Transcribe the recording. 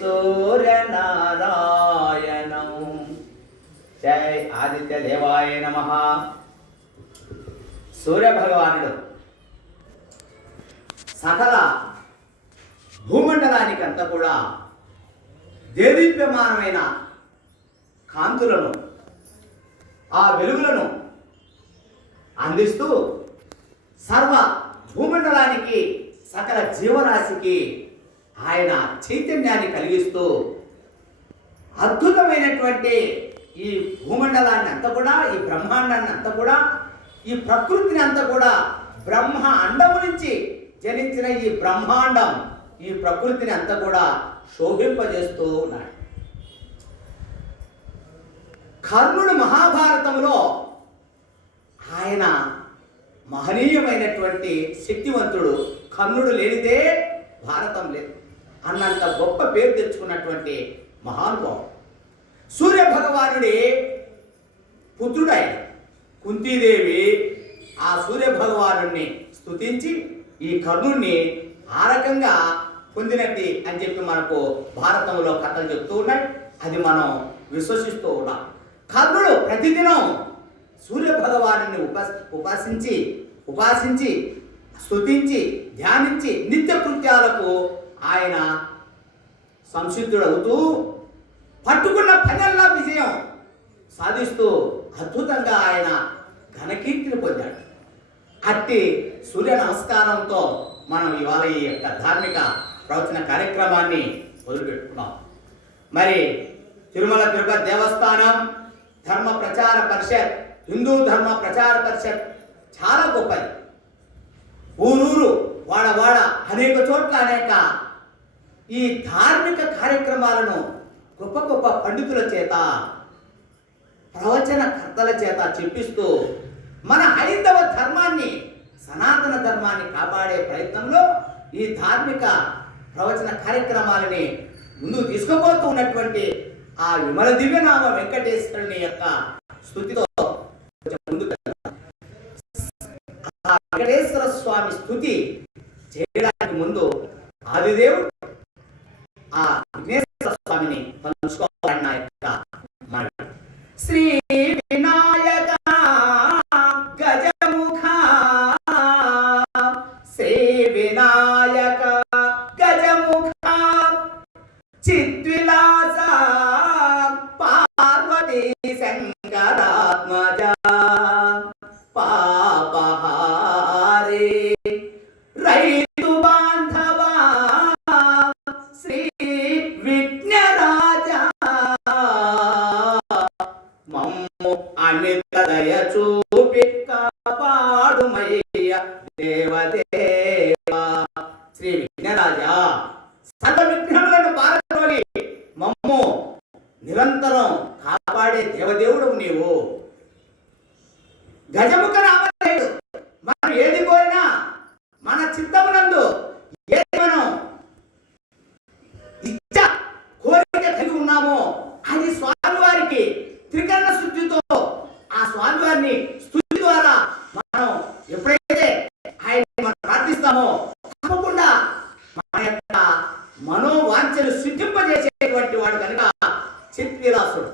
సూర్యనారాయణం. జై ఆదిత్య దేవాయ నమః. సూర్యభగవానుడు సకల భూమండలానికంతా కూడా దేదీప్యమానమైన కాంతులను, ఆ వెలుగులను అందిస్తూ సర్వ భూమండలానికి, సకల జీవరాశికి ఆయన చైతన్యాన్ని కలిగిస్తూ అద్భుతమైనటువంటి ఈ భూమండలాన్ని అంతా కూడా, ఈ బ్రహ్మాండాన్ని అంతా కూడా, ఈ ప్రకృతిని అంతా కూడా, బ్రహ్మ అండము నుంచి జనించిన ఈ బ్రహ్మాండం, ఈ ప్రకృతిని అంతా కూడా శోభింపజేస్తూ ఉన్నాడు. కర్ణుడు మహాభారతంలో ఆయన మహనీయమైనటువంటి శక్తివంతుడు. కర్ణుడు లేనిదే భారతం లేదు అన్నంత గొప్ప పేరు తెచ్చుకున్నటువంటి మహానుభావుడు. సూర్య భగవానుడి పుత్రుడైన కుంతీదేవి ఆ సూర్య భగవానుడిని స్తుతించి ఈ కర్ణుడిని ఆ రకంగా పొందినట్టు అని చెప్పి మనకు భారతంలో కథలు చెప్తూ ఉన్నాయి. అది మనం విశ్వసిస్తూ ఉన్నాం. కర్ణుడు ప్రతిదినం సూర్య భగవాను ఉపాసించి స్తుతించి ధ్యానించి నిత్య కృత్యాలకు ఆయన సంసిద్ధుడవుతూ పట్టుకున్న పనల్లా విజయం సాధిస్తూ అద్భుతంగా ఆయన ఘనకీర్తిని పొందాడు. అట్టి సూర్య నమస్కారంతో మనం ఇవాళ ఈ యొక్క ధార్మిక ప్రవచన కార్యక్రమాన్ని మొదలుపెట్టుకున్నాం. మరి తిరుమల తిరుపతి దేవస్థానం ధర్మ ప్రచార పరిషత్, హిందూ ధర్మ ప్రచార పరిషత్ చాలా గొప్పది. ఊరూరు వాడ అనేక చోట్ల అనేక ఈ ధార్మిక కార్యక్రమాలను గొప్ప గొప్ప పండితుల చేత, ప్రవచన కర్తల చేత చెప్పిస్తూ మన హైందవ ధర్మాన్ని, సనాతన ధర్మాన్ని కాపాడే ప్రయత్నంలో ఈ ధార్మిక ప్రవచన కార్యక్రమాలని ముందుకు తీసుకుపోతూ ఉన్నటువంటి ఆ విమల దివ్యనామ వెంకటేశ్వరుని యొక్క స్తుతితో ముందుకు ఆ వెంకటేశ్వర స్వామి స్తుతి చేయడానికి ముందు ఆదిదేవుడు ఆ విఘ్నేశ్వర స్వామిని పంచుకోవాలన్న యొక్క మాట. శ్రీ వినాయక గజముఖ, శ్రీ వినాయక గజముఖ, చిద్విలాస పార్వతీ శంకరాత్మజ, పాపహారే రైతు బాంధవ, శ్రీ విఘ్నరాజ, మమ్ము అమిత దయ చూపి కాపాడుమయ్య దేవదేవ. శ్రీ విఘ్నరాజ, సర్వ విఘ్నములను పారద్రోలి మమ్ము నిరంతరం కాపాడే దేవదేవుడు నీవు. గజముఖ రామదేవుడు, మనం ఏది కోరినా మన చిత్తమునందు ఏది మనం ఇచ్చ కోరిక కలిగి ఉన్నామో అది స్వామివారికి త్రికరణ శుద్ధితో ఆ స్వామివారిని స్తుతి ద్వారా మనం ఎప్పుడైతే ఆయన్ని మనం ప్రార్థిస్తామో తప్పకుండా మన యొక్క మనోవాంఛను సిద్ధింపజేసేటువంటి వాడు కనుక చిద్విలాసుడు.